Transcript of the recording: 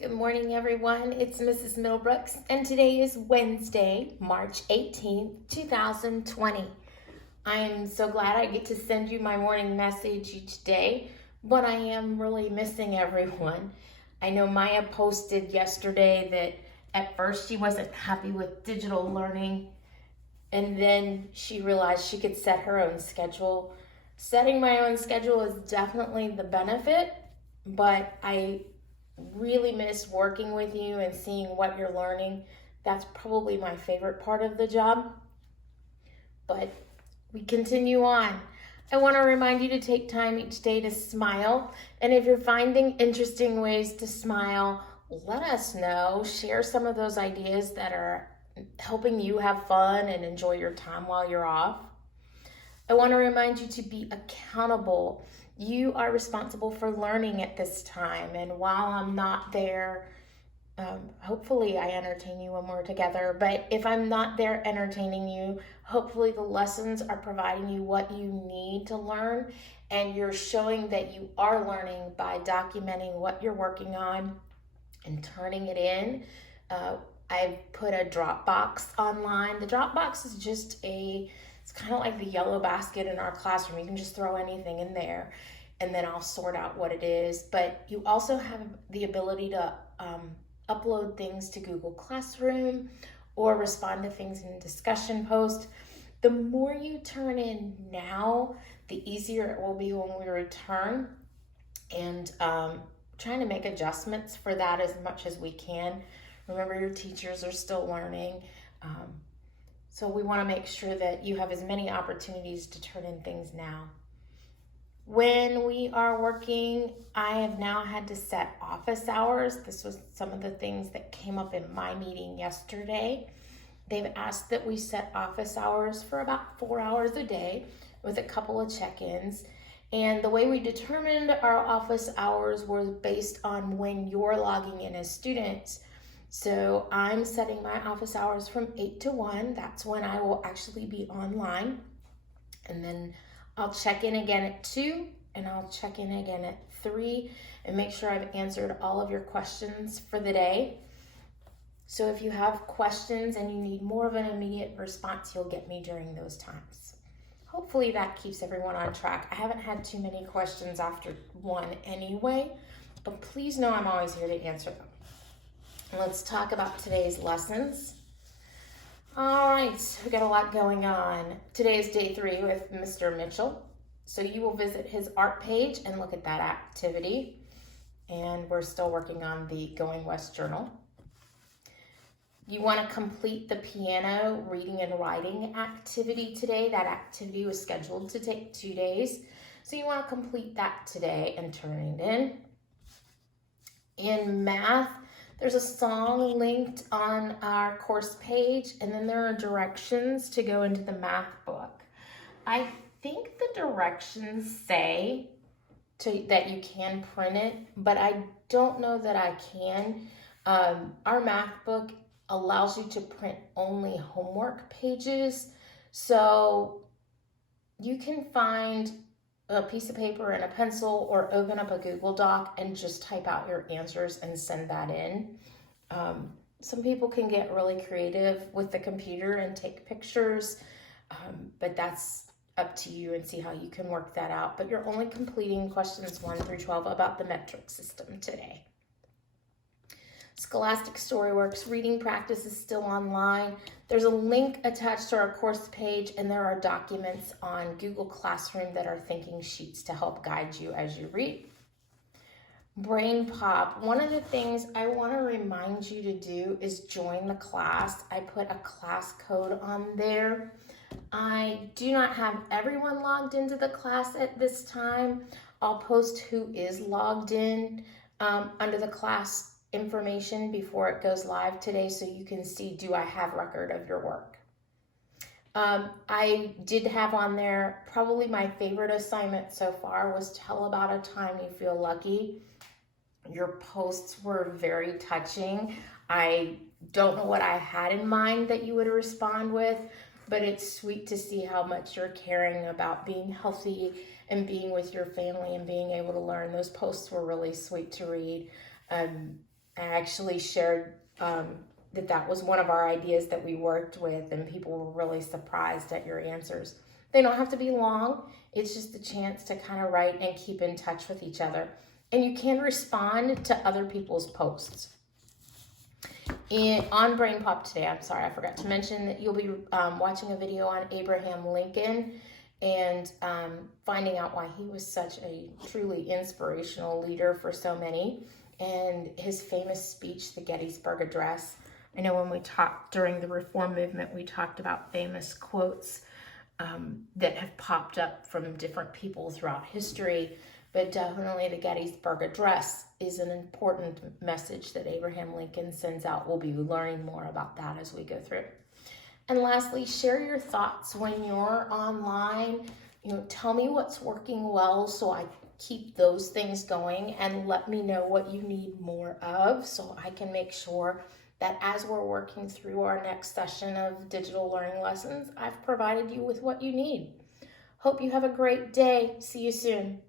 Good morning, everyone. It's Mrs. Middlebrooks, and today is Wednesday, March 18th, 2020. I am so glad I get to send you my morning message each day, but I am really missing everyone. I know Maya posted yesterday that at first she wasn't happy with digital learning, and then she realized she could set her own schedule. Setting my own schedule is definitely the benefit, but I really miss working with you and seeing what you're learning. That's probably my favorite part of the job. But we continue on. I want to remind you to take time each day to smile. And if you're finding interesting ways to smile, let us know. Share some of those ideas that are helping you have fun and enjoy your time while you're off. I want to remind you to be accountable. You are responsible for learning at this time, and while I'm not there, hopefully I entertain you when we're together, but if I'm not there entertaining you, hopefully the lessons are providing you what you need to learn, and you're showing that you are learning by documenting what you're working on and turning it in. I've put a Dropbox online. The Dropbox is just it's kind of like the yellow basket in our classroom. You can just throw anything in there and then I'll sort out what it is. But you also have the ability to upload things to Google Classroom or respond to things in discussion posts. The more you turn in now, the easier it will be when we return, and trying to make adjustments for that as much as we can. Remember, your teachers are still learning. So we want to make sure that you have as many opportunities to turn in things now. When we are working, I have now had to set office hours. This was some of the things that came up in my meeting yesterday. They've asked that we set office hours for about 4 hours a day with a couple of check-ins. And the way we determined our office hours was based on when you're logging in as students. So I'm setting my office hours from 8 to 1. That's when I will actually be online. And then I'll check in again at 2, and I'll check in again at 3 and make sure I've answered all of your questions for the day. So if you have questions and you need more of an immediate response, you'll get me during those times. Hopefully that keeps everyone on track. I haven't had too many questions after 1 anyway, but please know I'm always here to answer them. Let's talk about today's lessons. All right, we got a lot going on. Today is day 3 with Mr. Mitchell. So you will visit his art page and look at that activity. And we're still working on the Going West journal. You want to complete the piano reading and writing activity today. That activity was scheduled to take 2 days. So you want to complete that today and turn it in. In math, there's a song linked on our course page, and then there are directions to go into the math book. I think the directions say that you can print it, but I don't know that I can. Our math book allows you to print only homework pages, so you can find a piece of paper and a pencil or open up a Google Doc and just type out your answers and send that in. Some people can get really creative with the computer and take pictures, but that's up to you and see how you can work that out. But you're only completing questions 1 through 12 about the metric system today. Scholastic Storyworks reading practice is still online. There's a link attached to our course page, and there are documents on Google Classroom that are thinking sheets to help guide you as you read. Brain Pop. One of the things I want to remind you to do is join the class. I put a class code on there. I do not have everyone logged into the class at this time. I'll post who is logged in under the class information before it goes live today, so you can see, do I have record of your work? I did have on there, probably my favorite assignment so far was tell about a time you feel lucky. Your posts were very touching. I don't know what I had in mind that you would respond with, but it's sweet to see how much you're caring about being healthy and being with your family and being able to learn. Those posts were really sweet to read. I actually shared that was one of our ideas that we worked with, and people were really surprised at your answers. They don't have to be long. It's just a chance to kind of write and keep in touch with each other. And you can respond to other people's posts. On Brain Pop today, I'm sorry, I forgot to mention that you'll be watching a video on Abraham Lincoln and finding out why he was such a truly inspirational leader for so many, and his famous speech, the Gettysburg Address. I know when we talked during the Reform movement, we talked about famous quotes that have popped up from different people throughout history, but definitely the Gettysburg Address is an important message that Abraham Lincoln sends out. We'll be learning more about that as we go through. And lastly, share your thoughts when you're online. Tell me what's working well so I keep those things going, and let me know what you need more of so I can make sure that as we're working through our next session of digital learning lessons, I've provided you with what you need. Hope you have a great day. See you soon.